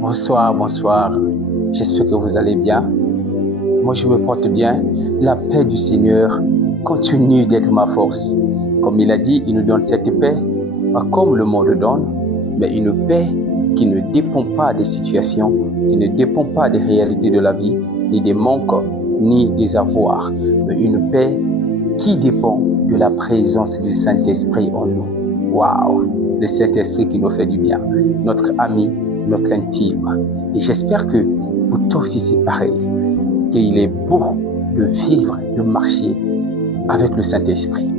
Bonsoir, bonsoir. J'espère que vous allez bien. Moi, je me porte bien. La paix du Seigneur continue d'être ma force. Comme il a dit, il nous donne cette paix, pas comme le monde donne, mais une paix qui ne dépend pas des situations, qui ne dépend pas des réalités de la vie, ni des manques, ni des avoirs, mais une paix qui dépend de la présence du Saint-Esprit en nous. Waouh! Le Saint-Esprit qui nous fait du bien, notre ami, notre intime. Et j'espère que pour toi aussi c'est pareil, qu'il est beau de vivre, de marcher avec le Saint-Esprit.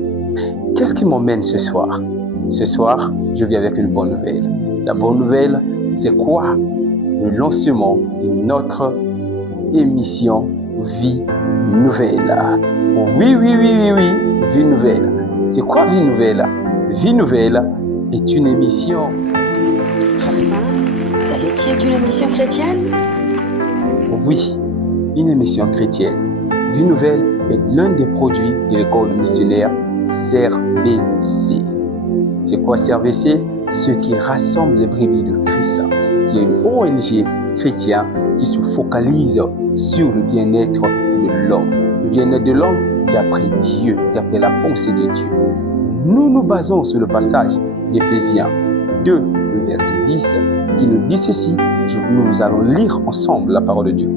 Qu'est-ce qui m'emmène ce soir? Ce soir, je viens avec une bonne nouvelle. La bonne nouvelle, c'est quoi? Le lancement de notre émission Vie Nouvelle. Oui, Vie Nouvelle. C'est quoi Vie Nouvelle? Vie Nouvelle est une émission. Frère Saint, savais-tu d'une émission chrétienne? Oui, une émission chrétienne. Vie Nouvelle est l'un des produits de l'école missionnaire CRBC. C'est quoi CRBC? Ce qui rassemble les brebis de Christ, qui est une ONG chrétienne qui se focalise sur le bien-être de l'homme. Le bien-être de l'homme d'après Dieu, d'après la pensée de Dieu. Nous nous basons sur le passage d'Éphésiens 2, le verset 10, qui nous dit ceci. Nous allons lire ensemble la parole de Dieu.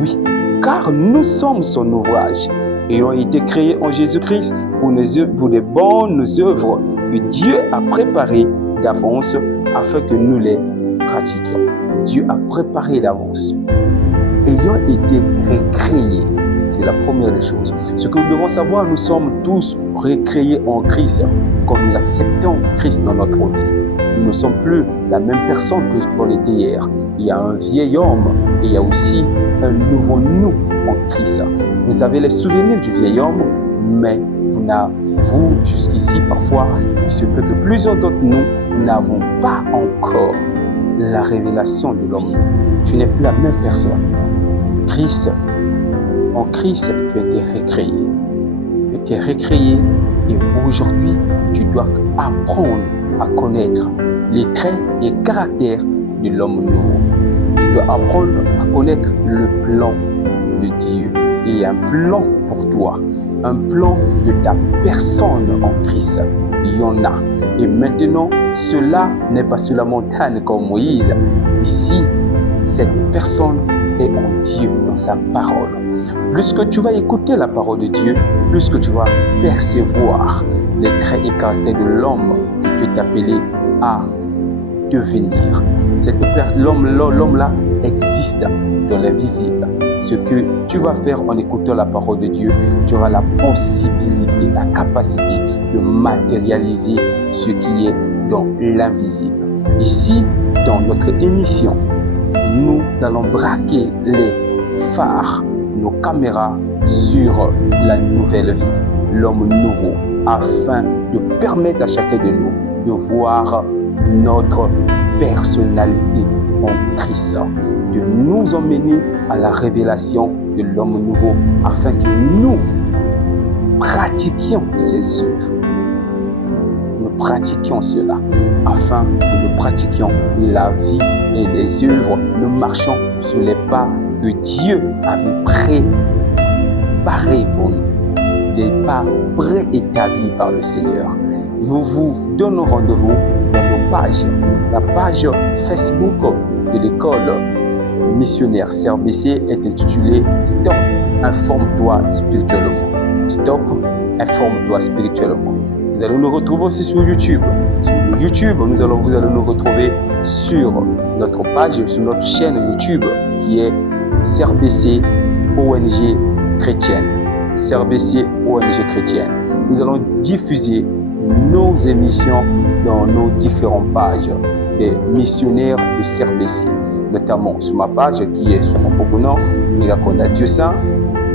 Oui, car nous sommes son ouvrage, ayant été créés en Jésus-Christ pour les bonnes œuvres que Dieu a préparées d'avance afin que nous les pratiquions. Dieu a préparé d'avance. Ayant été recréés, c'est la première des choses. Ce que nous devons savoir, nous sommes tous recréés en Christ quand nous acceptons Christ dans notre vie. Nous ne sommes plus la même personne que l'on était hier. Il y a un vieil homme et il y a aussi un nouveau nous en Christ. Vous avez les souvenirs du vieil homme, mais vous, jusqu'ici, parfois, il se peut que plusieurs d'entre nous n'avons pas encore la révélation de l'homme. Tu n'es plus la même personne. En Christ, tu as été recréé. Tu es recréé et aujourd'hui, tu dois apprendre à connaître les traits et caractères de l'homme nouveau. Tu dois apprendre à connaître le plan de Dieu. Et il y a un plan pour toi, un plan de ta personne en Christ. Il y en a. Et maintenant, cela n'est pas sur la montagne comme Moïse. Ici, cette personne est en Dieu, dans sa parole. Plus que tu vas écouter la parole de Dieu, plus que tu vas percevoir les traits et caractères de l'homme que tu es appelé à devenir. L'homme-là existe dans l'invisible. Ce que tu vas faire en écoutant la parole de Dieu, tu auras la possibilité, la capacité de matérialiser ce qui est dans l'invisible. Ici, dans notre émission, nous allons braquer les phares, nos caméras sur la nouvelle vie, l'homme nouveau, afin de permettre à chacun de nous de voir notre personnalité en Christ, de nous emmener à la révélation de l'homme nouveau afin que nous pratiquions ses œuvres. Nous pratiquions cela afin que nous pratiquions la vie et les œuvres. Nous marchons sur les pas que Dieu avait préparés pour nous, des pas préétablis par le Seigneur. Nous vous donnons rendez-vous dans nos pages. La page Facebook de l'école missionnaire CRBC est intitulée Stop, informe-toi spirituellement. Stop, informe-toi spirituellement. Vous allez nous retrouver aussi sur YouTube. Sur YouTube, vous allez nous retrouver sur notre page, sur notre chaîne YouTube qui est CRBC ONG chrétienne. CRBC ONG chrétienne. Nous allons diffuser nos émissions dans nos différentes pages des missionnaires de CRBC, notamment sur ma page qui est sur mon propre nom, Miraconda Dieu Saint,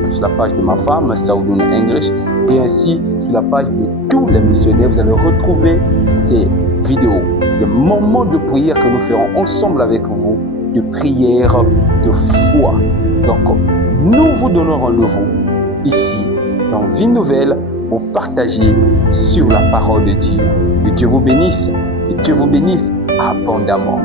sur la page de ma femme, Saoudouna English, et ainsi sur la page de tous les missionnaires. Vous allez retrouver ces vidéos, des moments de prière que nous ferons ensemble avec vous, de prière, de foi. Donc, nous vous donnons rendez-vous ici dans Vie Nouvelle pour partager sur la parole de Dieu. Que Dieu vous bénisse abondamment.